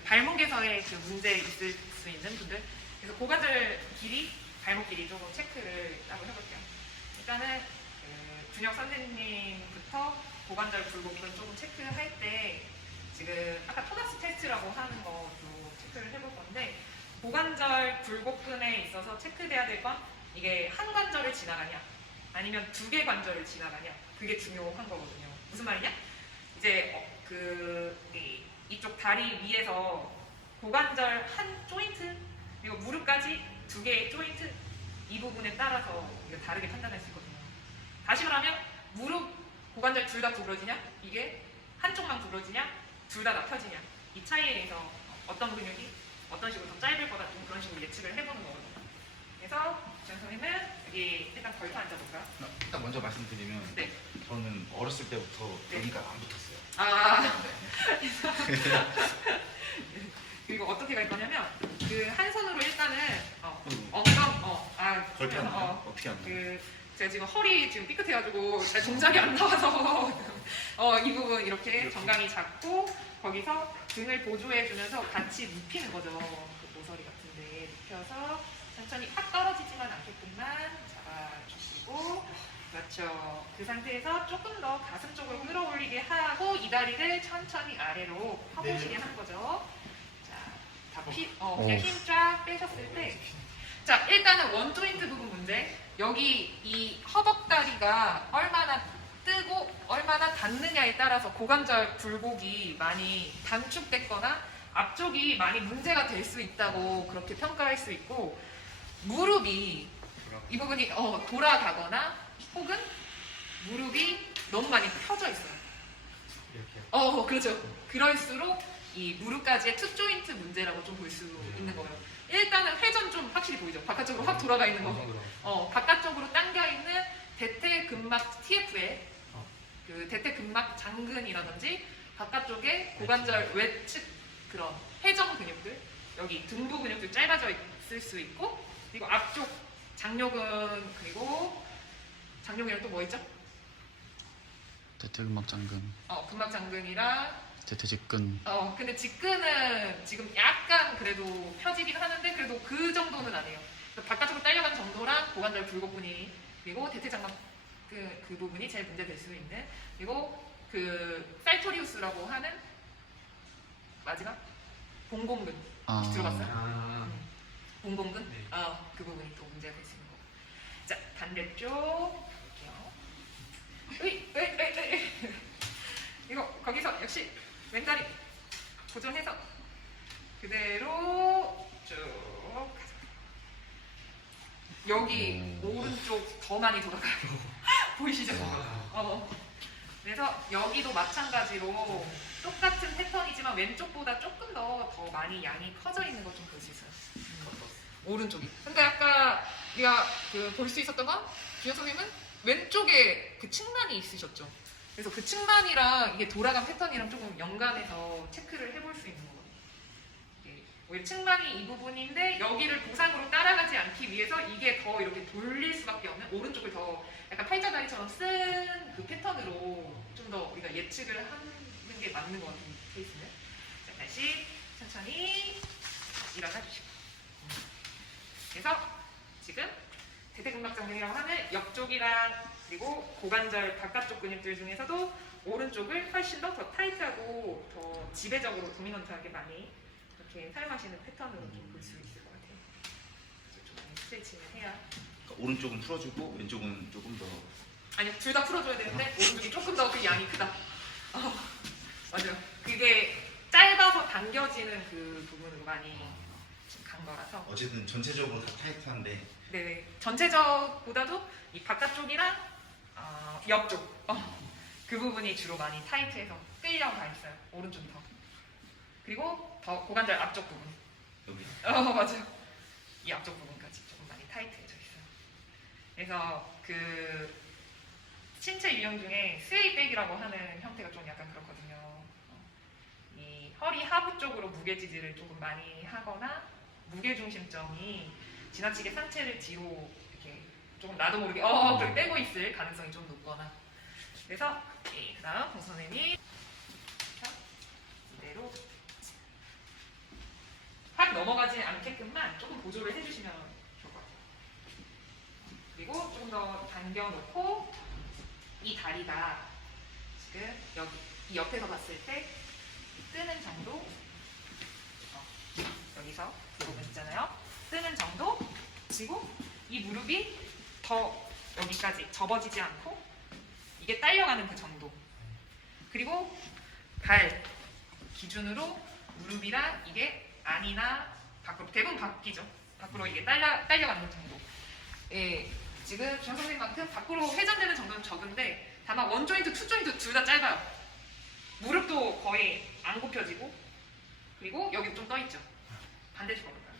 그 발목에서의 그 문제 있을 수 있는 분들 그래서 고관절 길이, 발목 길이 조금 체크를 따로 해볼게요. 일단은 그 준혁 선생님부터 고관절 굴곡근 조금 체크할 때 지금 아까 토너스 테스트라고 하는 것도 체크를 해볼 건데 고관절 굴곡근에 있어서 체크돼야 될 건 이게 한 관절을 지나가냐 아니면 두 개 관절을 지나가냐 그게 중요한 거거든요. 무슨 말이냐? 이제 어, 그 이, 이쪽 다리 위에서 고관절 한 조인트 그리고 무릎까지 두 개의 조인트 이 부분에 따라서 우리가 다르게 판단할 수 있거든요. 다시 말하면 무릎 고관절 둘 다 구부러지냐? 이게 한쪽만 구부러지냐? 둘다다 펴지냐? 이 차이에 대해서 어떤 근육이 어떤 식으로 더 짧을 거다 좀 그런 식으로 예측을 해보는 거거든요. 그래서 전 선생님은 여기 일단 걸터 앉아볼까요? 일단 먼저 말씀드리면 네. 저는 어렸을 때부터 네. 여기가 안 붙었어요. 아 그리고 어떻게 갈 거냐면 그 한 손으로 일단은 어, 엉덩 어아 걸터 하나요? 어, 어떻게 하나요? 그 제가 지금 허리 지금 삐끗해가지고 잘 동작이 안 나와서 어 이 부분 이렇게 이렇게. 정강이 잡고 거기서 등을 보조해주면서 같이 눕히는 거죠 그 모서리 같은데 눕혀서 천천히 확 떨어지지만 않게끔만 잡아주시고 그렇죠 그 상태에서 조금 더 가슴 쪽으로 끌어올리게 하고 이 다리를 천천히 아래로 펴보시게 하는 거죠 자, 다 피, 어, 그냥 오. 힘 쫙 빼셨을 때 자, 일단은 원조인트 부분 문제. 여기 이 허벅다리가 얼마나 뜨고 얼마나 닿느냐에 따라서 고관절 굴곡이 많이 단축됐거나 앞쪽이 많이 문제가 될 수 있다고 그렇게 평가할 수 있고 무릎이 이 부분이 어, 돌아가거나 혹은 무릎이 너무 많이 펴져 있어요. 이렇게. 어, 그렇죠. 그럴수록 이 무릎까지의 투 조인트 문제라고 좀 볼 수 있는 거예요. 일단은 회전 좀 확실히 보이죠. 바깥쪽으로 확 돌아가 있는 거. 어, 바깥쪽으로 당겨 있는 대퇴 근막 TF에 어. 그 대퇴 근막 장근이라든지 바깥쪽에 고관절 외측 그런 회전 근육들 여기 등부 근육들 짧아져 있을 수 있고 그리고 앞쪽 장요근 그리고 장요근이 또뭐 있죠? 대퇴근막 장근, 어, 근막 장근이랑 대퇴직근, 어, 근데 직근은 지금 약간 그래도 펴지긴 하는데 그래도 그 정도는 아니에요. 그래서 바깥쪽으로 딸려간 정도랑 고관절 굴곡근이 그리고 대퇴장막 그, 그 부분이 제일 문제될 수 있는 그리고 그 살토리우스라고 하는 마지막 봉공근 아, 들어봤어요? 아. 봉공근? 네. 어, 그 부분이 또 문제가 될 수 있는 거고. 자, 반대쪽 볼게요. 으이, 으이, 으이, 으이. 이거 거기서 역시 왼다리 고정해서 그대로 쭉 가자. 여기 음. 오른쪽 더 많이 돌아가요. 보이시죠? 어. 그래서 여기도 마찬가지로 똑같은 패턴이지만 왼쪽보다 조금 더, 더 많이 양이 커져 있는 걸 좀 볼 수 있어요. 오른쪽이. 근데 아까 우리가 그볼수 있었던 건 주현 선생님은 왼쪽에 그 측만이 있으셨죠. 그래서 그 측만이랑 이게 돌아간 패턴이랑 조금 연관해서 체크를 해볼 수 있는 거거든요. 이게 오히려 측만이 이 부분인데 여기를 보상으로 따라가지 않기 위해서 이게 더 이렇게 돌릴 수밖에 없는 오른쪽을 더 약간 팔자다리처럼 쓴 그 패턴으로 좀 더 우리가 예측을 하는 게 맞는 것 같은 케이스는. 자, 다시 천천히 일어나 주시고. 그래서 지금 대퇴근막장근이라고 하는 옆쪽이랑 그리고 고관절 바깥쪽 근육들 중에서도 오른쪽을 훨씬 더 더 타이트하고 더 지배적으로 도미넌트하게 많이 이렇게 사용하시는 패턴으로 좀 볼 수 있을 것 같아요. 그래서 좀 많이 스트레칭을 해야 그러니까 오른쪽은 풀어주고 왼쪽은 조금 더 아니요 둘다 풀어줘야 되는데 오른쪽이 조금 더 그 양이 크다. 어, 맞아요. 그게 짧아서 당겨지는 그 부분으로 많이 지금 간 거라서 어쨌든 전체적으로 다 타이트한데 네, 전체적보다도 이 바깥쪽이랑 어, 옆쪽 어, 그 부분이 주로 많이 타이트해서 끌려가 있어요. 오른쪽이 더. 그리고 더 고관절 앞쪽 부분. 여기 어 맞아요. 이 앞쪽 부분까지 조금 많이 타이트해져 있어요. 그래서 그 신체 유형 중에 스웨이백이라고 하는 형태가 좀 약간 그렇거든요. 어, 이 허리 하부 쪽으로 무게 지지를 조금 많이 하거나 무게 중심점이 지나치게 상체를 뒤로 이렇게 조금 나도 모르게 어 그렇게 빼고 있을 가능성이 좀 높거나 그래서 예, 그다음 동 선생님이 자, 이대로 넘어가지 않게끔만 조금 보조를 해주시면 좋을 것 같아요. 그리고 조금 더 당겨 놓고 이 다리가 지금 여기 이 옆에서 봤을 때 뜨는 정도 어, 여기서 이 부분 있잖아요. 뜨는 정도 그리고 이 무릎이 더 여기까지 접어지지 않고 이게 딸려가는 그 정도 그리고 발 기준으로 무릎이랑 이게 안이나 밖으로 대부분 바뀌죠. 밖으로 이게 딸려 딸려가는 정도. 예, 지금 전 선생님만큼 밖으로 회전되는 정도는 적은데 다만 원 조인트, 투 조인트 둘 다 짧아요. 무릎도 거의 안 굽혀지고 그리고 여기 좀 떠 있죠. 반대쪽 가볼까요?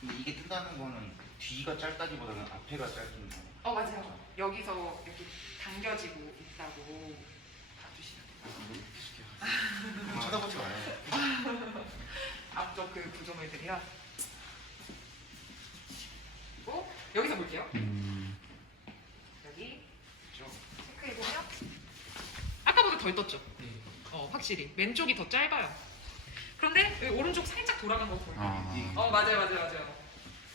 근데 이게 뜬다는 거는 뒤가 짧다기보다는 앞에가 짧은 거. 어 맞아요. 여기서 이렇게 당겨지고 있다고 봐주시면 돼요. 아, 뭐 이렇게 시켜요. 쳐다보지 마요. 앞쪽 그 구조물들이요. 그리고 여기서 볼게요. 여기 체크해 보면 아까보다 덜 떴죠. 어 확실히 왼쪽이 더 짧아요. 그런데 여기 오른쪽 살짝 돌아간 거 보여요. 아. 어 맞아요 맞아요 맞아요.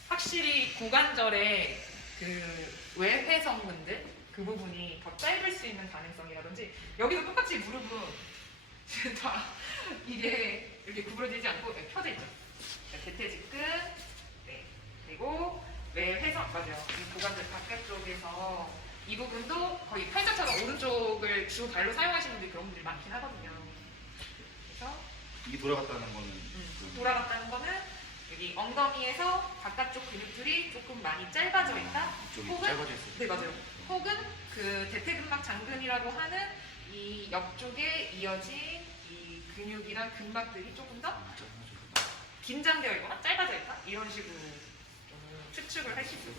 확실히 고관절의 그 외회성근들 그 부분이 더 짧을 수 있는 가능성이라든지 여기도 똑같이 무릎은 다 이게 이렇게 구부러지지 않고 네, 펴져 있죠. 네, 대퇴직근 네 그리고 외회성 맞아요. 이 고관절 바깥쪽에서 이 부분도 거의 팔자처럼 오른쪽을 주 발로 사용하시는 분들이 그런 분들이 많긴 하거든요. 그래서 이게 돌아갔다는 거는 음, 그- 돌아갔다는 거는 여기 엉덩이에서 바깥쪽 근육들이 조금 많이 짧아져 있다. 이쪽이 혹은- 짧아져 있어요. 네 맞아요. 혹은 그 대퇴근막 장근이라고 하는 이 옆쪽에 이어진 이 근육이랑 근막들이 조금 더 아, 짧아져. 긴장되어 있거나 짧아져 있다 이런 식으로 좀 추측을 할 수 있어요.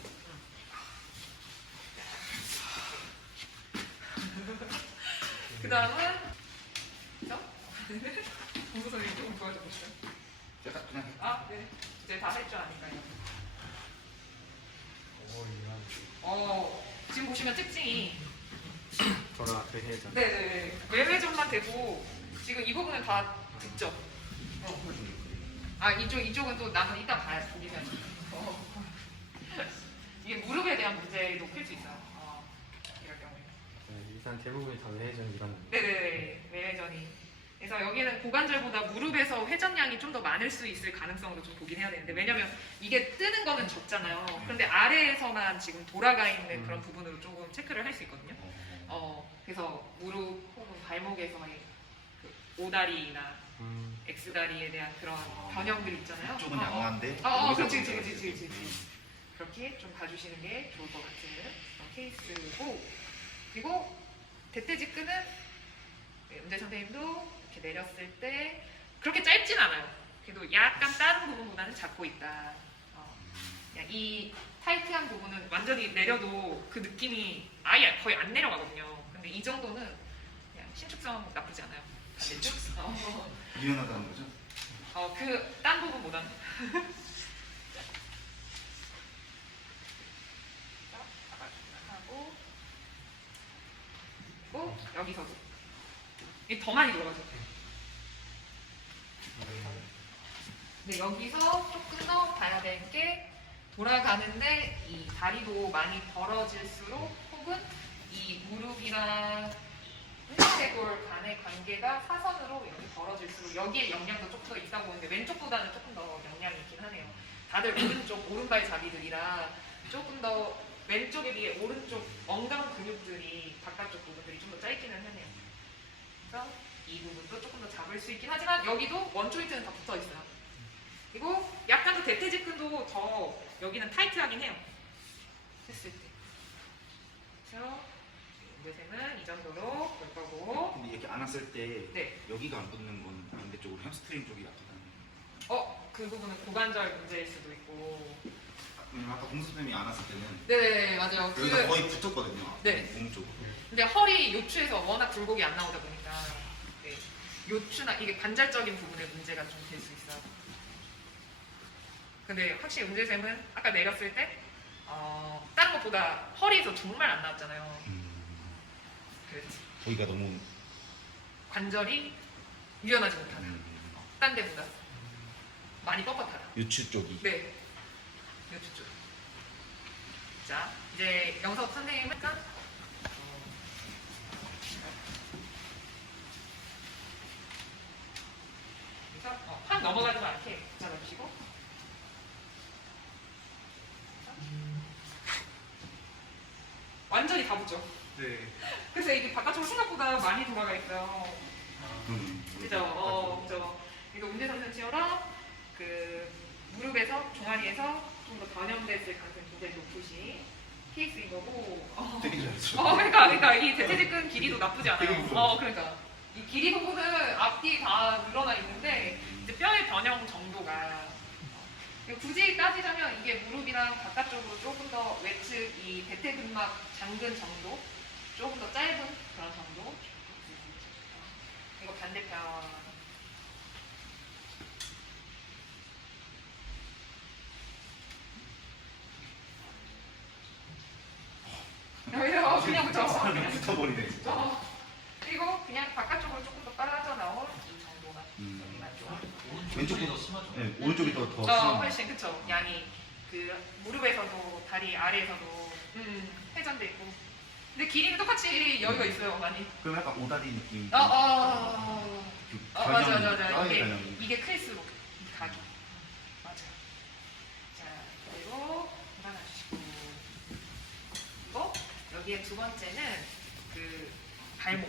그 다음은 그죠? 공부 선생님 조금 도와줘 보시죠. 제가 그냥 아, 네. 이제 다 할 줄 아니까요. 어, 지금 보시면 특징이 돌아 대회전 네네 외회전만 되고 지금 이 부분은 다 듣죠. 어. 아 이쪽 이쪽은 또 나는 이따 봐야 보기면 어. 이게 무릎에 대한 문제도 클 수 있어요. 어, 이럴 경우에. 네, 일단 대부분이 다 대회전 이런 네네네 외회전이. 그래서 여기는 고관절보다 무릎에서 회전량이 좀 더 많을 수 있을 가능성으로 좀 보긴 해야 되는데 왜냐면 이게 뜨는 거는 적잖아요. 그런데 아래에서만 지금 돌아가 있는 그런 부분으로 조금 체크를 할 수 있거든요. 어, 어, 그래서 무릎 혹은 발목에서의 그 오다리나 음, X다리에 대한 그런 변형들 있잖아요. 이쪽은 어, 어. 양호한데 어, 어, 그렇지, 그렇지. 그렇지, 그렇지, 그렇지. 그렇게 좀 봐주시는 게 좋을 것 같은 그런 케이스고 그리고 대퇴직근은 네, 은재 선생님도 이렇게 내렸을 때 그렇게 짧진 않아요. 그래도 약간 다른 부분보다는 잡고 있다. 어, 그냥 이 타이트한 부분은 완전히 내려도 그 느낌이 아예 거의 안 내려가거든요. 근데 이 정도는 그냥 신축성 나쁘지 않아요. 신축성. 어, 유연하다는 거죠? 어, 그 딴 부분보다는. 하고 그리고 여기서도 이게 더 많이 들어가죠. 근데 여기서 조금 더 봐야 될 게 돌아가는데 이 다리도 많이 벌어질수록 혹은 이 무릎이랑 흥대골 간의 관계가 사선으로 이렇게 벌어질수록 여기에 영향도 조금 더 있다고 보는데 왼쪽보다는 조금 더 영향이 있긴 하네요. 다들 오른쪽 오른발 잡이들이라 조금 더 왼쪽에 비해 오른쪽 엉강 근육들이 바깥쪽 부분들이 좀 더 짧기는 하네요. 그래서 이 부분도 조금 더 잡을 수 있긴 하지만 여기도 원 조인트는 다 붙어 있어요. 그리고 약간 더 대퇴직근도 더 여기는 타이트하긴 해요. 했을 때. 그래서 문제sem은 이 정도로 볼 거고. 근데 이렇게 안았을 때 네. 여기가 안 붙는 건 반대쪽으로 햄스트링 쪽이 아프다는 어, 그 부분은 고관절 문제일 수도 있고. 왜냐면 아까 공수 선생님이 안았을 때는 네, 맞아요. 여기가 그, 거의 붙었거든요 네. 몸 쪽으로 근데 허리 요추에서 워낙 굴곡이 안 나오다 보니까 네, 요추나 이게 관절적인 부분에 문제가 좀 될 수 있어요. 근데 확실히 문제sem은 아까 내렸을 때 어, 다른 것보다 허리에서 정말 안 나왔잖아요. 그 거기가 너무 관절이 유연하지 못하는 음, 딴 데보다. 많이 뻣뻣하다. 유추 쪽이. 네. 요쪽 쪽. 자, 이제 영석 선생님은 약간 그래서 어, 확 넘어가지 않게 잡아주시고 완전히 다 붙죠. 네. 그래서 이게 바깥쪽으로 생각보다 많이 돌아가 있어요. 음. 그죠? 어, 그죠? 이거 문제 삼선치어랑 그 무릎에서 종아리에서 좀 더 변형됐을 가능성이 굉장히 높으신 케이스인 거고. 어, 되게 잘했어. 어, 그러니까 그러니까 이 대퇴직근 길이도 나쁘지 되게 않아요. 무서워. 어, 그러니까 이 길이 부분은 앞뒤 다 늘어나 있는데 이제 뼈의 변형 정도가 어, 굳이 따지자면 이게 무릎이랑 바깥쪽으로 조금 더 외측 이 대퇴근막 잠근 정도, 조금 더 짧은 그런 정도. 이거 반대편. 여기서 그냥 붙여. 붙어버리네 진짜. 어, 그리고 그냥 바깥쪽으로 조금 더이 정도가 음. 좀. 왼쪽이 더 심하죠. 네, 오른쪽이 더 더. 어, 심한. 훨씬 그쵸. 양이 그 무릎에서도 다리 아래에서도 음, 회전돼 있고. 근데 길이는 똑같이 여유가 있어요, 많이. 그럼 약간 오다리 느낌. 어, 어, 그 어, 맞아, 변형이, 맞아, 맞아. 뼈의 이게. 이게 클수록 이 각이. 맞아요. 자, 그리고 하나 주시고. 그리고 여기에 두 번째는 그 발목.